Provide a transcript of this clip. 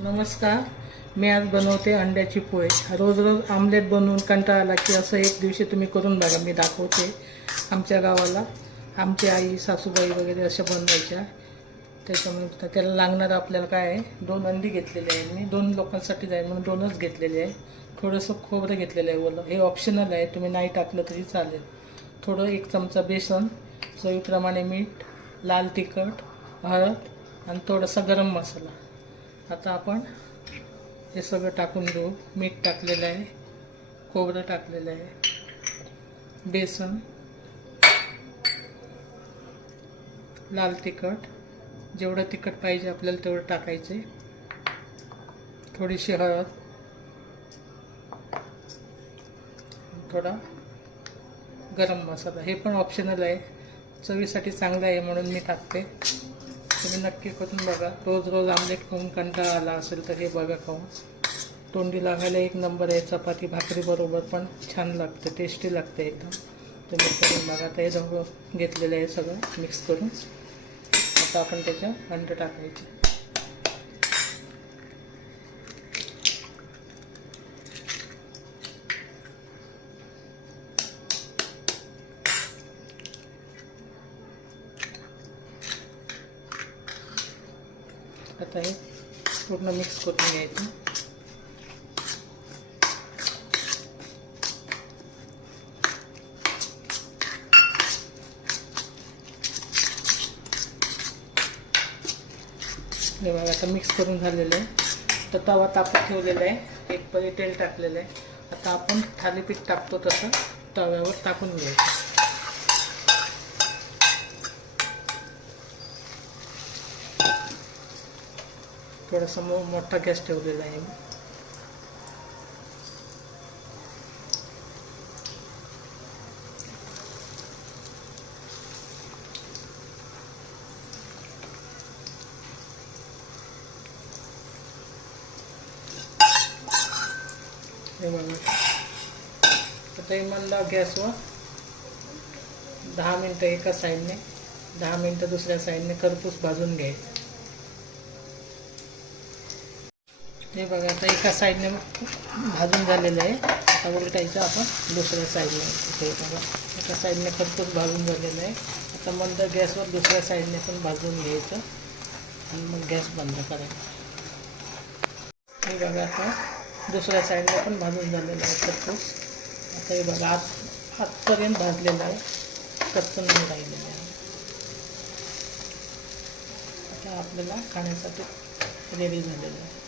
नमस्कार. मी आज बनवते अंड्याची पोळी. रोज रोज आमलेट बनवून कंटाळा आला की असं एक दिवशी तुम्ही करून बघा. मी दाखवते. आमच्या गावाला आमची आई सासूबाई वगैरे अशा बनवायच्या. त्याच्यामुळे त्याला लागणारं आपल्याला काय आहे, 2 अंडी घेतलेली आहे. मी 2 लोकांसाठी जाईल म्हणून 2च घेतलेले आहे. थोडंसं खोबरं घेतलेलं आहे ओलं. हे ऑप्शनल आहे, तुम्ही नाही टाकलं तरी चालेल. थोडं 1 चमचा बेसन, चवीप्रमाणे मीठ, लाल तिखट, हळद आणि थोडासा गरम मसाला. आता आपण हे सगळं टाकून घेऊ. मीठ टाकलेलं आहे, खोबरं टाकलेलं आहे, बेसन, लाल तिखट, जेवढं तिखट पाहिजे आपल्याला तेवढं टाकायचे, थोडीशी हळद, थोडा गरम मसाला. हे पण ऑप्शनल आहे, चवीसाठी चांगलं आहे म्हणून मी टाकते. तुम्ही नक्की करून बघा. रोज रोज आमलेट खाऊन कंटाळा आला असेल तर हे बघा खाऊन. तोंडी लागायला एक नंबर आहे. चपाती भाकरी बरोबर पण छान लागते, टेस्टी लागते एकदम. तुम्ही करून बघा. आता हे सगळं घेतलेलं आहे, सगळं मिक्स करून आता आपण त्याच्यात अंडे टाकायचे. आता हे पूर्ण मिक्स करून घ्यायचं. हे बघा आता मिक्स करून झालेलं आहे. तर तवा तापत ठेवलेला आहे, एक पळी तेल टाकलेलं आहे. आता आपण थालीपीठ टाकतो तसं तव्यावर टाकून घ्यायचं. थोडासा मोठा गॅस ठेवलेला आहे. हे बघा आता हे मंद गॅसवर 10 मिनटं एका साईडने, 10 मिनटं दुसऱ्या साईडने खरपूस भाजून घ्यायचं. हे बघा आता एका साईडने भाजून झालेलं आहे. आता उलटायचं आपण दुसऱ्या साईडने. हे बघा एका साईडने खरपूस भाजून झालेलं आहे. आता मंद गॅसवर दुसऱ्या साईडने पण भाजून घ्यायचं आणि मग गॅस बंद करायचा. हे बघा आता दुसऱ्या साईडने पण भाजून झालेलं आहे खरपूस. आता हे बघा आतपर्यंत भाजलेलं आहे, कच्चं नाही राहिलेलं आहे. आता आपल्याला खाण्यासाठी रेडी झालेलं आहे.